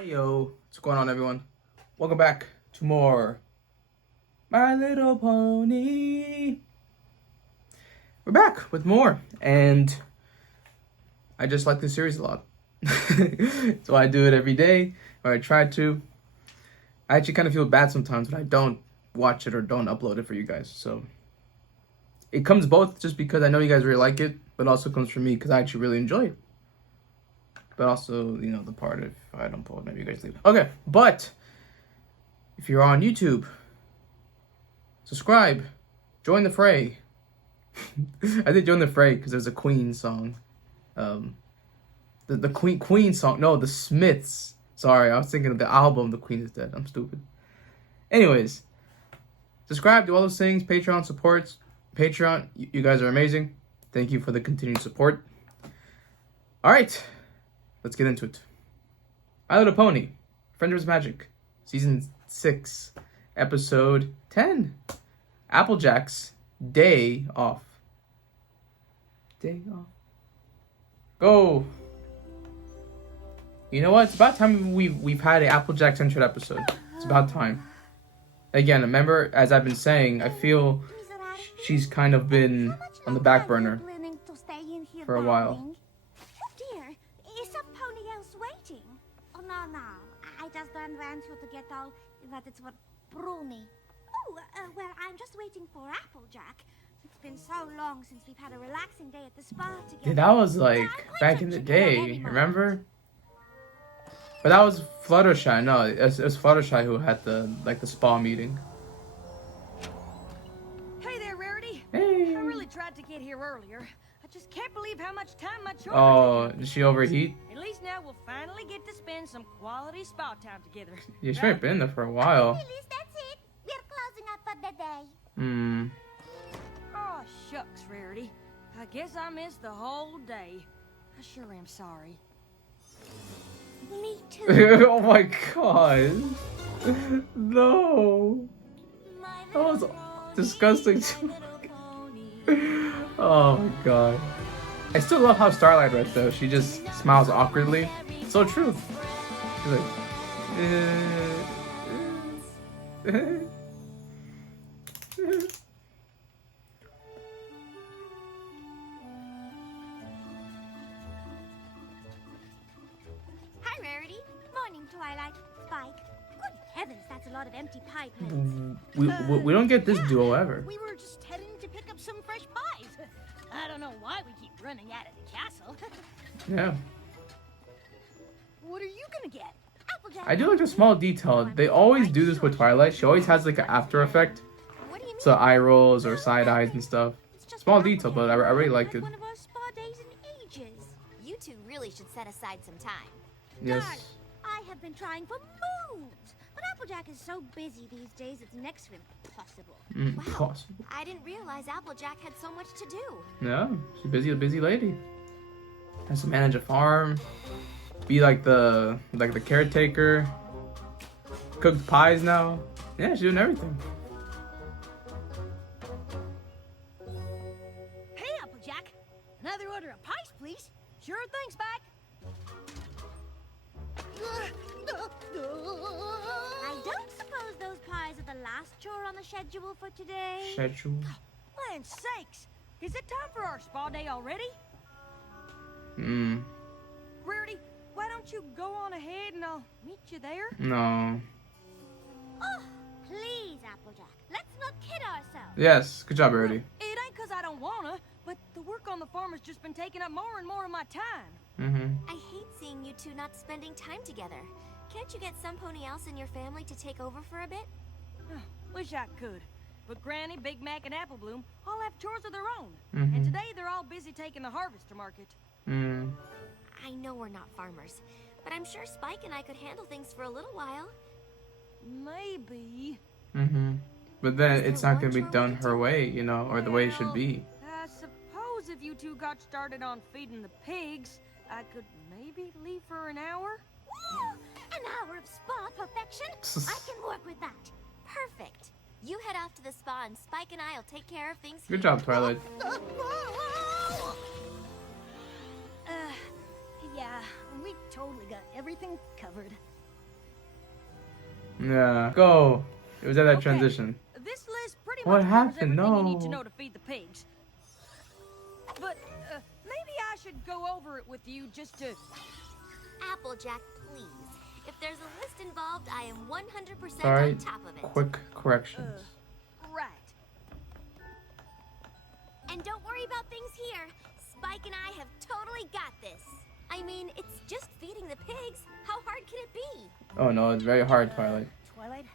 Hey yo, what's going on everyone? Welcome back to more My Little Pony. We're back with more, and I just like this series a lot. So I do it every day, or I try to. I actually kind of feel bad sometimes when I don't watch it or don't upload it for you guys. So it comes both just because I know you guys really like it, but also comes from me because I actually really enjoy it. But also, you know, the part if I don't pull it, maybe you guys leave. Okay, but if you're on YouTube, subscribe, join the fray. I did join the fray because there's a Queen song. The Queen song. No, the Smiths. Sorry, I was thinking of the album The Queen is Dead. I'm stupid. Anyways, subscribe, do all those things. Patreon supports. Patreon, you guys are amazing. Thank you for the continued support. All right, let's get into it. My Little Pony, Friendship's Magic, Season 6, Episode 10. Applejack's Day Off. Day off. Go. You know what? It's about time we've had an Applejack centered episode. It's about time. Again, remember, as I've been saying, I feel she's kind of been on the back burner for a while. Dear, is some pony else waiting? Oh, no. I just don't want you to get all that it's what Bruni. Oh, well, I'm just waiting for Applejack. It's been so long since we've had a relaxing day at the spa together. Yeah, that was like back in the day, remember? But that was Fluttershy. No, it was Fluttershy who had the spa meeting. Hey there, Rarity. Hey. I really tried to get here earlier. I just can't believe how much time my children. Oh, did she overheat? At least now we'll finally get to spend some quality spa time together. Yeah, she ain't been there for a while. At least that's it. We're closing up for the day. Oh, shucks, Rarity. I guess I missed the whole day. I sure am sorry. Me too. Oh my god. No. That was disgusting. Oh my god. I still love how Starlight read though. She just smiles awkwardly. So true. She's like, Hi, Rarity. Morning, Twilight. Spike. Good heavens, that's a lot of empty pie plates. we don't get this duo ever. We were just heading to pick up some fresh pies. I don't know why we keep running out of the castle. Yeah. What are you gonna get? Applejack. I do like the small detail. They always do this with Twilight. She always has like an after effect. What do you mean? So eye rolls or side eyes and stuff. It's just Small Applejack detail, but I really hasn't like had it. One of our spa days in ages. You two really should set aside some time. Yes. I have been trying for moons, but Applejack is so busy these days it's next to impossible. Wow. Possible. I didn't realize Applejack had so much to do. Yeah, she's a busy lady. Has to manage a farm, be like the caretaker, cook pies now. Yeah, she's doing everything. Hey, Applejack. Another order of pies, please. Sure thing, Spike. I don't suppose those pies are the last chore on the schedule for today. Schedule. Land sakes. Is it time for our spa day already? Rarity, why don't you go on ahead and I'll meet you there? No. Oh, please, Applejack. Let's not kid ourselves. Yes, good job, Rarity. It ain't 'cause I don't wanna, but the work on the farm has just been taking up more and more of my time. I hate seeing you two not spending time together. Can't you get some pony else in your family to take over for a bit? Wish I could. But Granny, Big Mac, and Apple Bloom all have chores of their own. And today they're all busy taking the harvest to market. I know we're not farmers, but I'm sure Spike and I could handle things for a little while. Maybe. But then it's not gonna be done her way, you know, or the way it should be. I suppose if you two got started on feeding the pigs, I could maybe leave for an hour? Woo! An hour of spa perfection? I can work with that. Perfect. You head off to the spa and Spike and I'll take care of things. Good job, Twilight. Yeah, we totally got everything covered. Yeah. Go. It was at that Okay. transition. This list pretty What much covers happened? everything you need No. to know to feed the pigs. But maybe I should go over it with you just to... Applejack, please. If there's a list involved, I am 100% Sorry. on top of it. Quick corrections. Right. And don't worry about things here. Spike and I have totally got this. I mean, it's just feeding the pigs. How hard can it be? Oh no, it's very hard, Twilight. Twilight?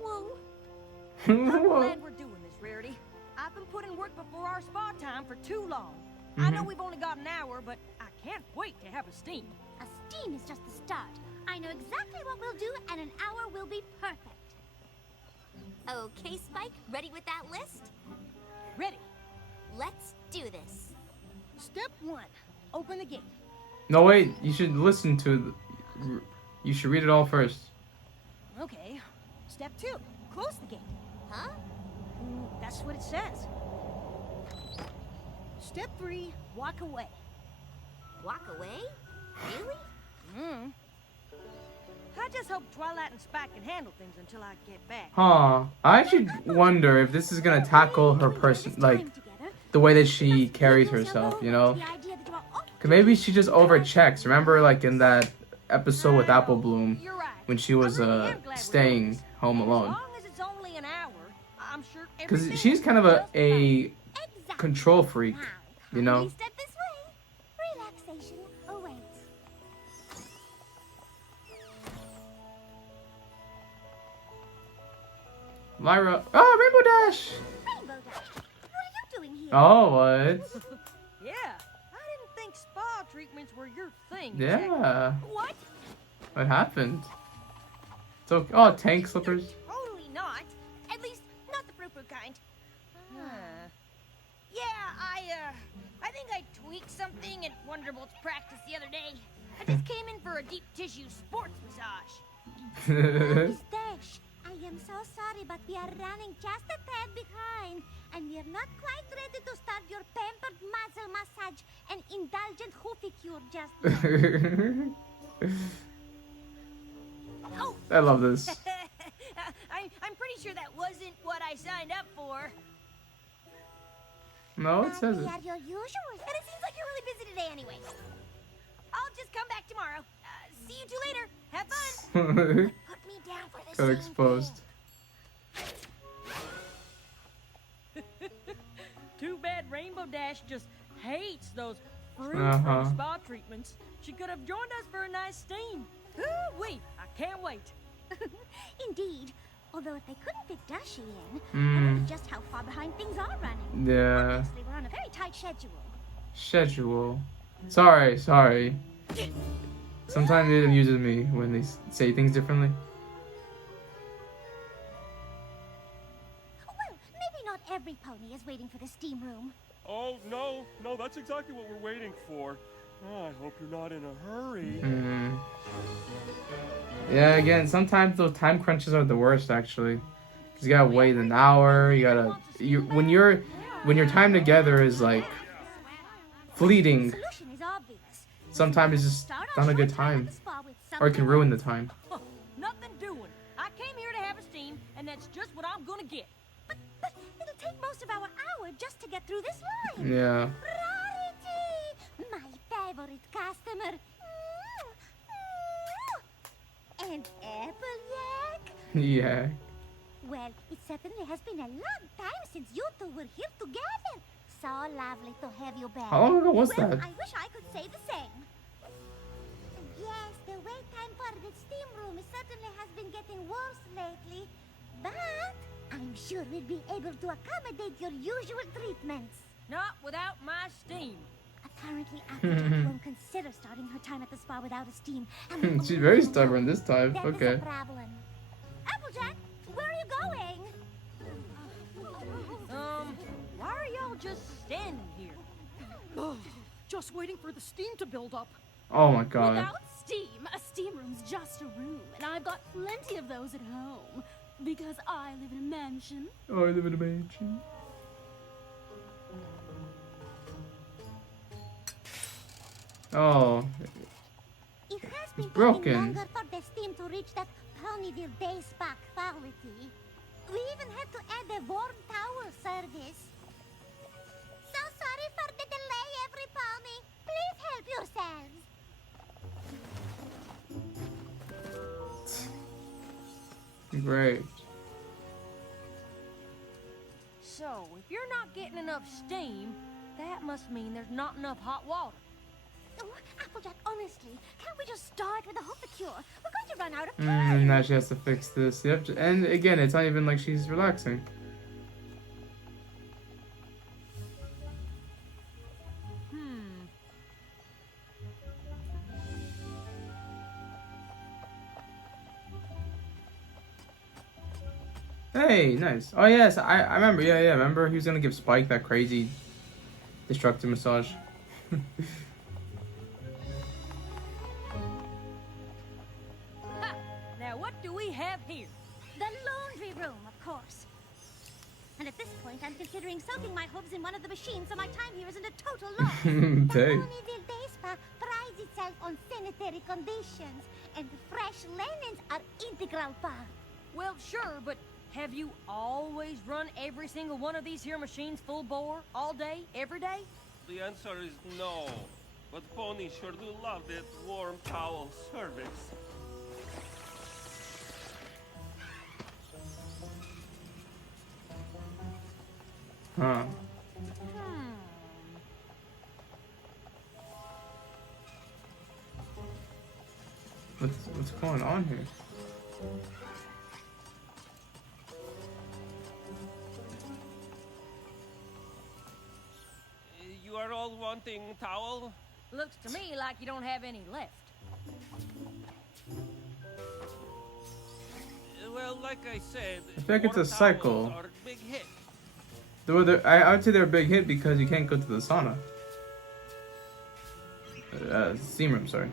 Whoa. I'm Whoa. glad we're doing this, Rarity. I've been putting work before our spa time for too long. I know we've only got an hour, but I can't wait to have a steam. A steam is just the start. I know exactly what we'll do, and an hour will be perfect. Okay, Spike, ready with that list? Ready. Let's do this. Step 1. Open the gate. No, wait. You should listen to. You should read it all first. Okay. Step 2. Close the gate. Huh? That's what it says. Step 3. Walk away. Walk away? Really? I just hope Twilight and Spike can handle things until I get back. Huh. I actually wonder if this is gonna tackle her person, like the way that she carries herself. You know? Cause maybe she just overchecks. Remember, like in that episode with Apple Bloom, You're right. when she was staying home alone. As long as it's only an hour, I'm sure Cause everything she's kind of will be a Exactly. control freak. Now, You know? kindly step this way. Relaxation awaits. Lyra. Oh, Rainbow Dash. Rainbow Dash, what are you doing here? Oh, what? Yeah, I didn't think spa treatments were your thing. exactly. Yeah. What? What happened? So, oh, tank slippers. Totally not. At least, not the poo-poo kind. Yeah, I think I tweaked something at Wonderbolt's practice the other day. I just came in for a deep tissue sports massage. Miss Dash, I am so sorry, but we are running just a tad behind, and we are not quite ready to start your pampered muzzle massage and indulgent hoofy-cure just yet. Oh, I love this. I'm pretty sure that wasn't what I signed up for. No, it says We it. are your usual. And it seems like you're really busy today anyway. I'll just come back tomorrow. See you two later. Have fun. Put me down for this. Got exposed. Too bad Rainbow Dash just hates those fruit Uh-huh. from spa treatments. She could have joined us for a nice steam. Wait, I can't wait. Indeed. Although if they couldn't fit Dashi in, I wonder just how far behind things are running. Yeah. Obviously, we're on a very tight schedule. Schedule. Sorry. Sometimes it amuses me when they say things differently. Well, maybe not every pony is waiting for the steam room. Oh, no, that's exactly what we're waiting for. Oh, I hope you're not in a hurry. Yeah, again, sometimes those time crunches are the worst, actually. 'Cause you gotta wait an hour. When your time together is like fleeting. Solution is obvious. Sometimes it's just Start not our a good short time time, at the spa with or it can something ruin the time. Nothing doing. I came here to have a steam, and that's just what I'm gonna get. But it'll take most of our hour just to get through this line. Yeah. Rarity! My favorite customer. And Applejack? Yeah. Well, it certainly has been a long time since you two were here together. So lovely to have you back. How long ago was Well, that? I wish I could say the same. Yes, the wait time for the steam room certainly has been getting worse lately. But I'm sure we'll be able to accommodate your usual treatments. Not without my steam. Apparently, Applejack won't consider starting her time at the spa without a steam. And She's very stubborn this time. that is Okay. a problem. Applejack, where are you going? Why are y'all just standing here? Just waiting for the steam to build up. Oh my god. Without steam, a steam room's just a room, and I've got plenty of those at home. Because I live in a mansion. Oh, I live in a mansion. Oh. It has been broken. taking longer for the steam to reach that Ponyville day spa quality. We even had to add a warm towel service. So sorry for the delay, every pony. Please help yourselves. Great. So, if you're not getting enough steam, that must mean there's not enough hot water. Oh, Applejack, honestly, can't we just start with a hot cure? We're going to run out of And time. now she has to fix this. Yep. And again, it's not even like she's relaxing. Hey, nice. Oh yes, I remember. Yeah, remember he was gonna give Spike that crazy destructive massage. Ha! Now what do we have here? The laundry room, of course. And at this point, I'm considering soaking my hooves in one of the machines so my time here isn't a total loss. The Dang. Ponyville Day Spa prides itself on sanitary conditions, and fresh linens are integral part. Well, sure, but have you always run every single one of these here machines full bore, all day, every day? The answer is no. But ponies sure do love that warm towel service. Huh. What's going on here? You are all wanting towel? Looks to me like you don't have any left. Well, like I said, I feel like it's warm a cycle. towels are a big hit. I would say they're a big hit because you can't go to the sauna. Steam room, sorry.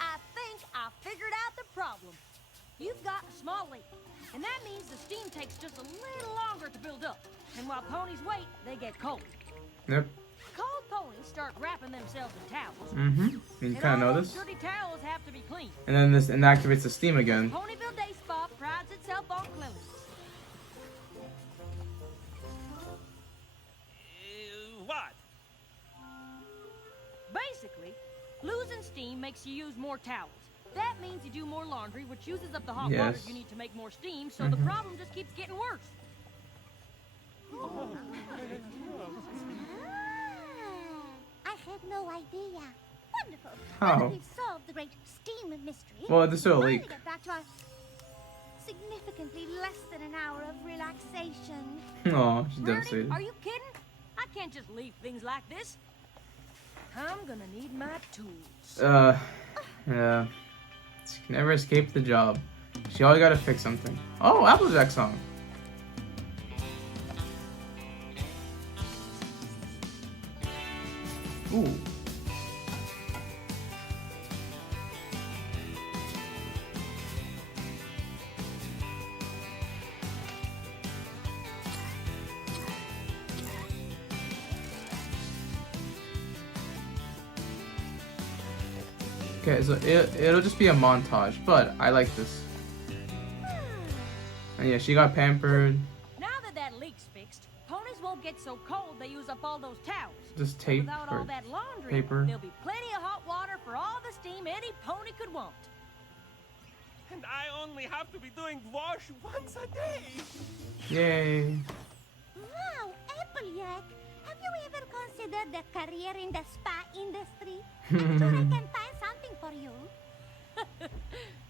I think I figured out the problem. You've got a small leak, and that means the steam takes just a little longer to build up. And while ponies wait, they get cold. Yep. Cold ponies start wrapping themselves in towels. Mm-hmm. You And kind of all know those this. dirty towels have to be cleaned. And then this inactivates the steam again. Ponyville Day Spa prides itself on cleanliness. What? Basically, losing steam makes you use more towels. That means you do more laundry, which uses up the hot water Yes. you need to make more steam, so the problem just keeps getting worse. I had no idea. Wonderful. How? Now that we've solved the great steam mystery, Well, there's still a finally leak. get back to our significantly less than an hour of relaxation. Oh, she's Rarity, devastated. are you kidding? I can't just leave things like this. I'm gonna need my tools. Yeah. She can never escape the job. She always gotta fix something. Oh, Applejack song. Ooh. Okay, so it'll just be a montage, but I like this. And yeah, she got pampered. Now that leak's fixed, ponies won't get so cold they use up all those towels. Just tape Without all or that laundry, paper. there'll be plenty of hot water for all the steam any pony could want. And I only have to be doing wash once a day. Yay. Wow, Applejack, have you ever considered a career in the spa industry? I'm sure I can find something for you.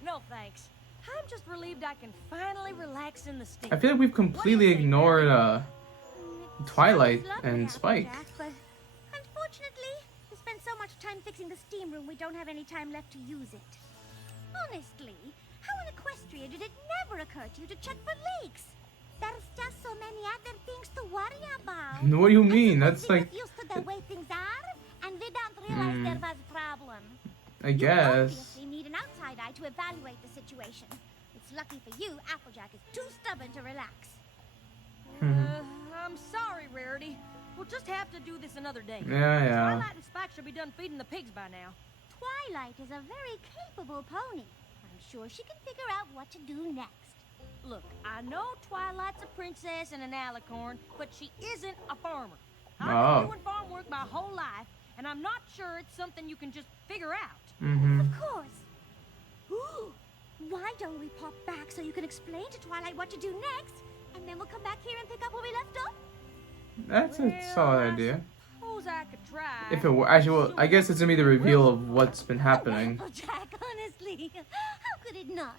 No thanks. I'm just relieved I can finally relax in the steam. I feel like we've completely ignored Twilight Sounds lovely, and Spike. Applejack, but unfortunately, we spend so much time fixing the steam room we don't have any time left to use it. Honestly, how in Equestria did it never occur to you to check for leaks? There's just so many other things to worry about. What do you I mean? suppose That's we like, get used to the way things are, and we don't realize there was a problem. I You guess. obviously need an outside eye to evaluate the situation. It's lucky for you, Applejack is too stubborn to relax. I'm sorry, Rarity. We'll just have to do this another day. Yeah. Twilight and Spike should be done feeding the pigs by now. Twilight is a very capable pony. I'm sure she can figure out what to do next. Look, I know Twilight's a princess and an alicorn, but she isn't a farmer. I've been doing farm work my whole life, and I'm not sure it's something you can just figure out. Mm-hmm. Of course. Ooh, why don't we pop back so you can explain to Twilight what to do next, and then we'll come back here and pick up where we left off? That's a solid idea. Suppose I could try. If it were actually, well, I guess it's gonna be the reveal of what's been happening. Applejack, honestly, how could it not?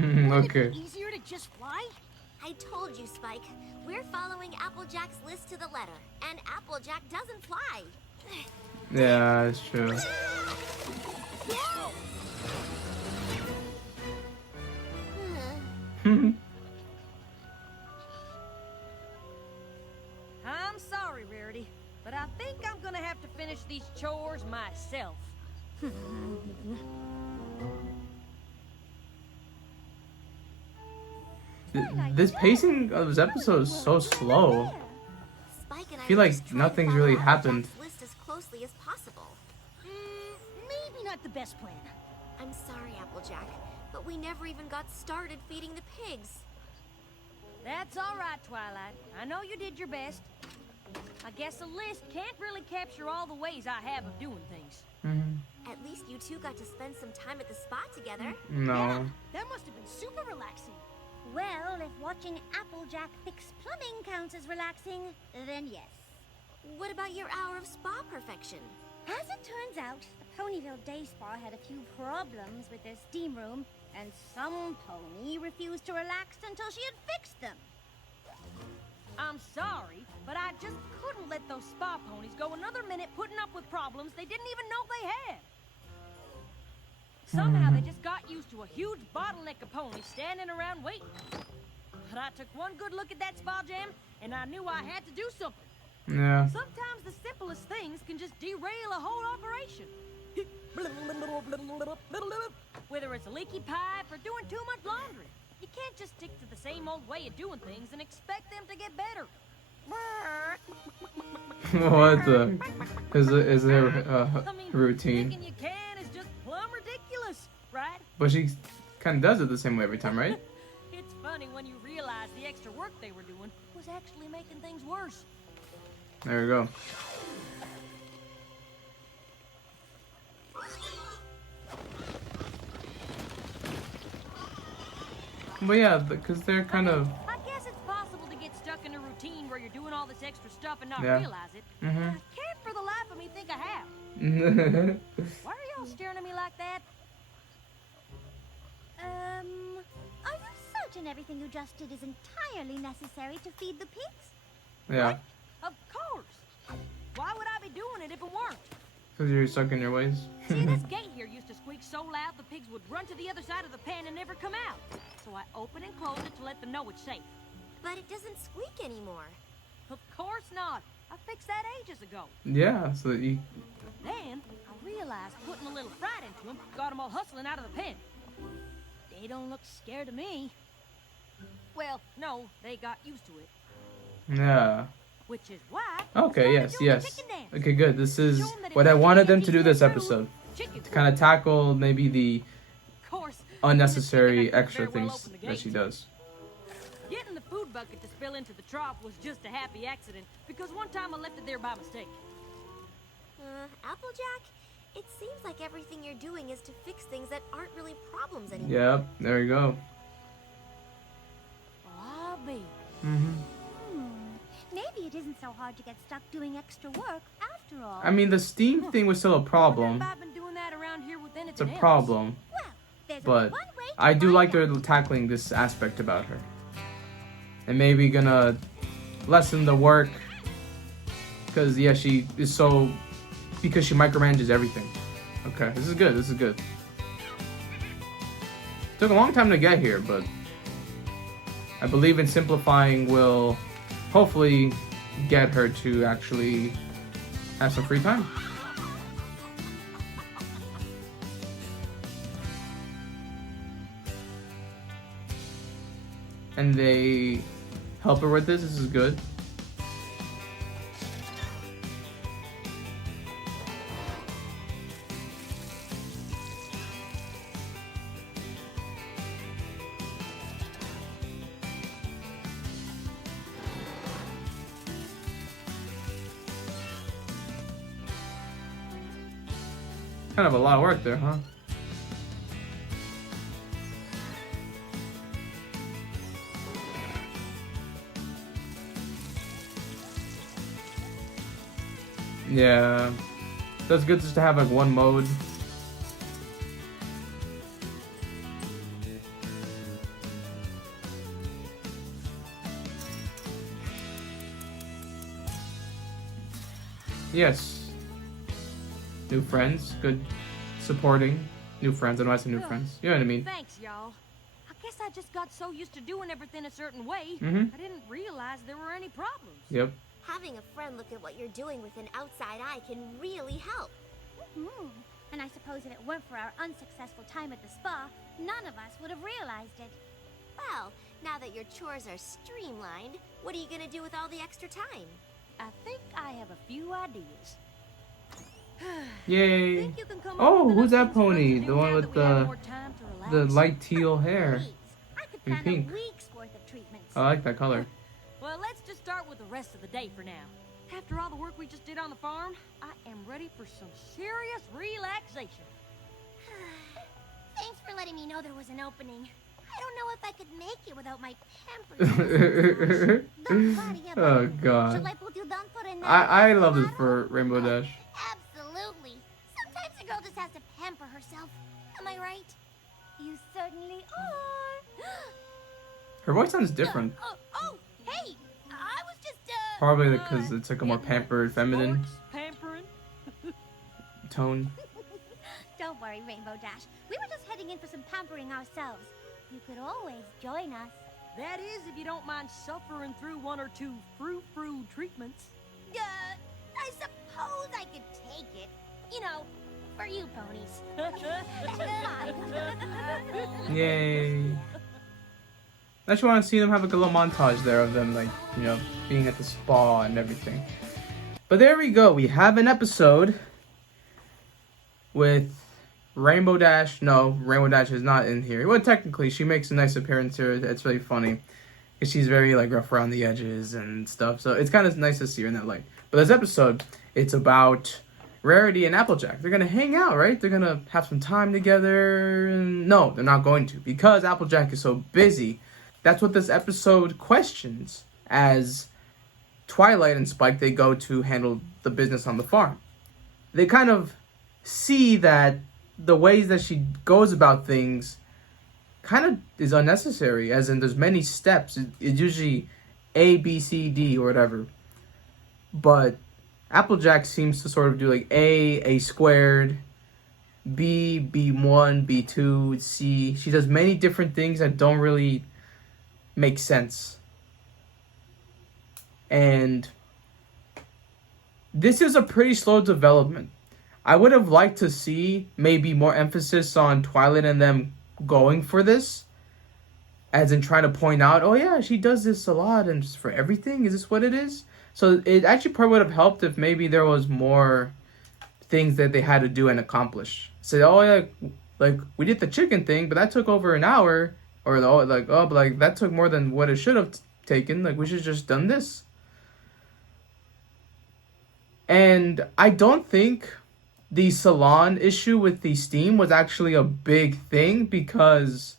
Okay. Easier to just fly? I told you, Spike. We're following Applejack's list to the letter, and Applejack doesn't fly. Yeah, that's true. I'm sorry, Rarity, but I think I'm gonna have to finish these chores myself. This pacing of this episode is so slow. Spike and I feel were like just trying to nothing's follow really Applejack's happened. list as closely as possible. Maybe not the best plan. I'm sorry, Applejack, but we never even got started feeding the pigs. That's all right, Twilight. I know you did your best. I guess a list can't really capture all the ways I have of doing things. At least you two got to spend some time at the spa together. No. That must have been super relaxing. Well, if watching Applejack fix plumbing counts as relaxing, then yes. What about your hour of spa perfection? As it turns out, the Ponyville Day Spa had a few problems with their steam room, and some pony refused to relax until she had fixed them. I'm sorry, but I just couldn't let those spa ponies go another minute putting up with problems they didn't even know they had. Somehow they just got used to a huge bottleneck of ponies standing around waiting. But I took one good look at that spa jam, and I knew I had to do something. Yeah. Sometimes the simplest things can just derail a whole operation. Whether it's a leaky pipe or doing too much laundry. You can't just stick to the same old way of doing things and expect them to get better. What the? Is there I mean, routine? thinking you can is just plumb ridiculous, right? But she kind of does it the same way every time, right? It's funny when you realize the extra work they were doing was actually making things worse. There we go. But yeah, because they're kind of. I guess it's possible to get stuck in a routine where you're doing all this extra stuff and not Yeah. realize it. Mhm. But I can't for the life of me think I have. Why are y'all staring at me like that? Are you certain everything you just did is entirely necessary to feed the pigs? Yeah, Of course. Why would I be doing it if it weren't? because you're stuck in your ways. See, this gate here used to squeak so loud the pigs would run to the other side of the pen and never come out. So I open and close it to let them know it's safe. But it doesn't squeak anymore. Of course not. I fixed that ages ago. Yeah, so that you. Then I realized putting a little fright into them got them all hustling out of the pen. They don't look scared of me. Well, no, they got used to it, Yeah. which is why. Okay. Yes. Yes. Okay. Good. This is what I wanted them to do this episode. To kind of tackle maybe the unnecessary extra things that she does. Getting the food bucket to spill into the trough was just a happy accident because one time I left it there by mistake. Applejack, it seems like everything you're doing is to fix things that aren't really problems anymore. Yep. There you go. Well, I'll be. Maybe it isn't so hard to get stuck doing extra work after all. I mean, the steam thing was still a problem. I've been doing that around here with It's a anything else. problem. Well, there's But only one way to I do find like out. they're tackling this aspect about her. And maybe gonna lessen the work. Because, yeah, she is so... Because she micromanages everything. Okay, this is good, this is good. Took a long time to get here, but... I believe in simplifying will hopefully get her to actually have some free time. And they help her with this. This is good. Kind of a lot of work there, huh? Yeah, that's good just to have like one mode. Yes. New friends, good supporting new friends. I know I said new friends. You know what I mean? Thanks, y'all. I guess I just got so used to doing everything a certain way, Mhm. I didn't realize there were any problems. Yep. Having a friend look at what you're doing with an outside eye can really help. And I suppose if it weren't for our unsuccessful time at the spa, none of us would have realized it. Well, now that your chores are streamlined, what are you gonna do with all the extra time? I think I have a few ideas. Yay. Think you can come up Oh, with who's enough that things for us to pony? do The one now with that we have the more time to relax? light teal hair. Please, I could And plan pink. a week's worth of treatments. I like that color. Well, let's just start with the rest of the day for now. After all the work we just did on the farm, I am ready for some serious relaxation. Thanks for letting me know there was an opening. I don't know if I could make it without my pampers. Don't worry about Oh it. god. Shall I put you down for a nap? I love this for Rainbow Dash. Absolutely. Sometimes a girl just has to pamper herself. Am I right? You certainly are. Her voice sounds different. Hey, I was just, Probably because it's like a more pampered, feminine Sports, pampering. tone. Don't worry, Rainbow Dash. We were just heading in for some pampering ourselves. You could always join us. That is, if you don't mind suffering through one or two frou-frou treatments. I suppose I could take it. You know, for you ponies. Yay. I just want to see them have like a little montage there of them, like, you know, being at the spa and everything. But there we go. We have an episode with Rainbow Dash. No, Rainbow Dash is not in here. Well, technically, she makes a nice appearance here. It's really funny. Because she's very, like, rough around the edges and stuff. So it's kind of nice to see her in that light. But this episode, it's about Rarity and Applejack. They're going to hang out, right? They're going to have some time together. No, they're not going to. Because Applejack is so busy. That's what this episode questions. As Twilight and Spike, they go to handle the business on the farm. They kind of see that the ways that she goes about things kind of is unnecessary, as in there's many steps. It's usually A, B, C, D, or whatever. But Applejack seems to sort of do like A squared, B, B1, B2, C. She does many different things that don't really make sense. And this is a pretty slow development. I would have liked to see maybe more emphasis on Twilight and them going for this. As in trying to point out, oh yeah, she does this a lot and just for everything. Is this what it is? So it actually probably would have helped if maybe there was more things that they had to do and accomplish. Say, oh yeah, like we did the chicken thing, but that took over an hour. Or but that took more than what it should have taken. Like we should have just done this. And I don't think the salon issue with the steam was actually a big thing, because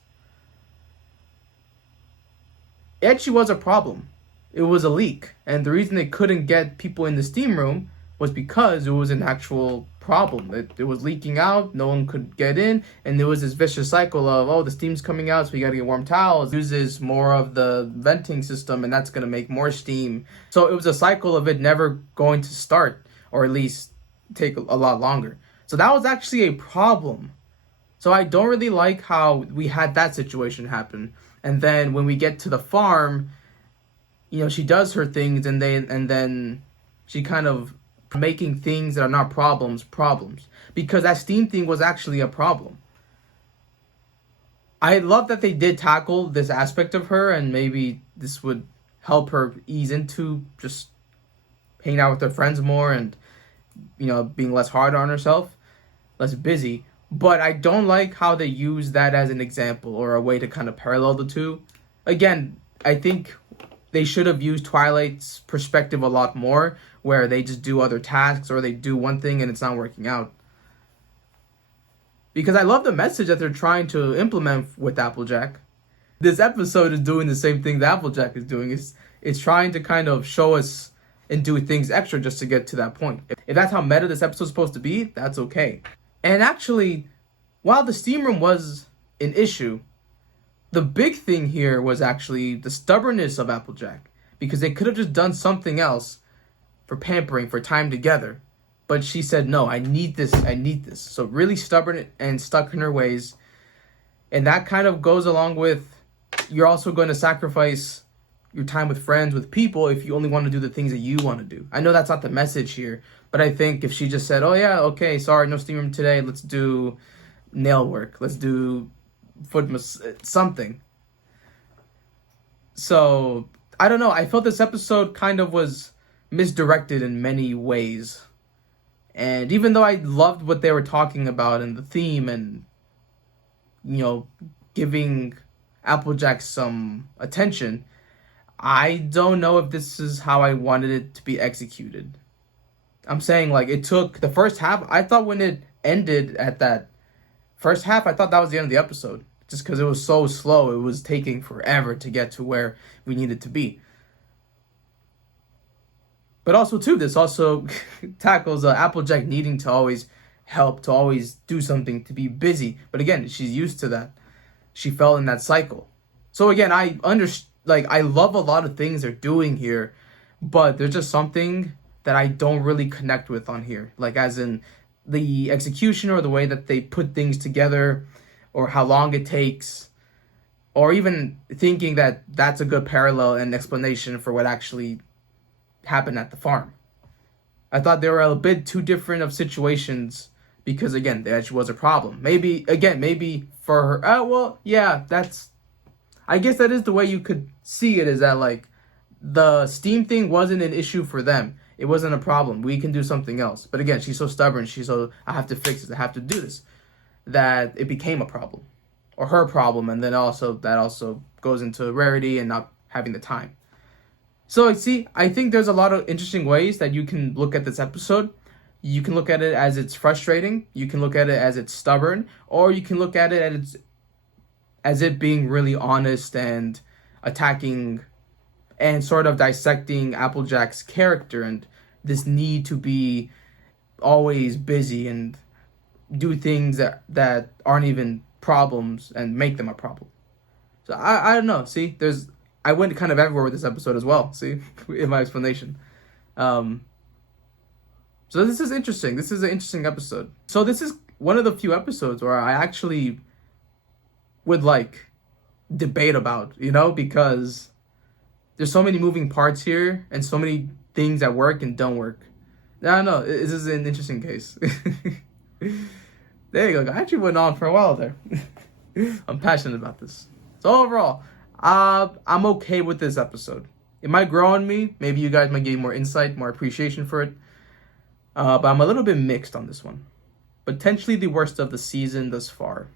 it actually was a problem. It was a leak. And the reason they couldn't get people in the steam room was because it was an actual problem. It was leaking out, no one could get in, and there was this vicious cycle of, oh, the steam's coming out, so we gotta get warm towels. It uses more of the venting system, and that's gonna make more steam. So it was a cycle of it never going to start, or at least take a lot longer. So that was actually a problem. So I don't really like how we had that situation happen. And then when we get to the farm, you know, she does her things, and then she kind of making things that are not problems. Because that steam thing was actually a problem. I love that they did tackle this aspect of her, and maybe this would help her ease into just hanging out with her friends more and, being less hard on herself, less busy. But I don't like how they use that as an example or a way to kind of parallel the two. Again, I think they should have used Twilight's perspective a lot more, where they just do other tasks or they do one thing and it's not working out. Because I love the message that they're trying to implement with Applejack. This episode is doing the same thing that Applejack is doing. It's trying to kind of show us and do things extra just to get to that point. If that's how meta this episode's supposed to be, that's okay. And actually, while the steam room was an issue, the big thing here was actually the stubbornness of Applejack. Because they could have just done something else for pampering, for time together. But she said, no, I need this. So really stubborn and stuck in her ways. And that kind of goes along with, you're also going to sacrifice your time with friends, with people, if you only want to do the things that you want to do. I know that's not the message here, but I think if she just said, oh yeah, okay, sorry, no steam room today, let's do nail work, let's do something. So, I don't know, I felt this episode kind of was misdirected in many ways. And even though I loved what they were talking about and the theme and, giving Applejack some attention, I don't know if this is how I wanted it to be executed. I'm saying, it took the first half. I thought when it ended at that first half, I thought that was the end of the episode. Just because it was so slow, it was taking forever to get to where we needed to be. But also, too, this also tackles Applejack needing to always help, to always do something, to be busy. But again, she's used to that. She fell in that cycle. So again, I love a lot of things they're doing here, but there's just something that I don't really connect with on here. As in the execution or the way that they put things together or how long it takes, or even thinking that that's a good parallel and explanation for what actually happened at the farm. I thought they were a bit too different of situations because, again, that was a problem. Maybe for her, I guess that is the way you could see it, is that, the steam thing wasn't an issue for them. It wasn't a problem. We can do something else. But again, she's so stubborn. I have to fix this. I have to do this. That it became a problem. Or her problem. And then that also goes into rarity and not having the time. So, I think there's a lot of interesting ways that you can look at this episode. You can look at it as it's frustrating. You can look at it as it's stubborn. Or you can look at it as it being really honest and attacking and sort of dissecting Applejack's character and this need to be always busy and do things that aren't even problems and make them a problem. So I don't know. See, I went kind of everywhere with this episode as well. See, in my explanation. So this is interesting. This is an interesting episode. So this is one of the few episodes where I actually would debate about, because there's so many moving parts here and so many things that work and don't work. I don't know. This is an interesting case. There you go. I actually went on for a while there. I'm passionate about this. So overall, I'm okay with this episode. It might grow on me. Maybe you guys might get more insight, more appreciation for it. But I'm a little bit mixed on this one. Potentially the worst of the season thus far.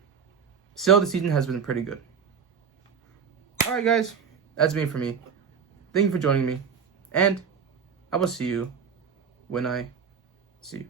Still, the season has been pretty good. Alright guys, that's me for me. Thank you for joining me. And I will see you when I see you.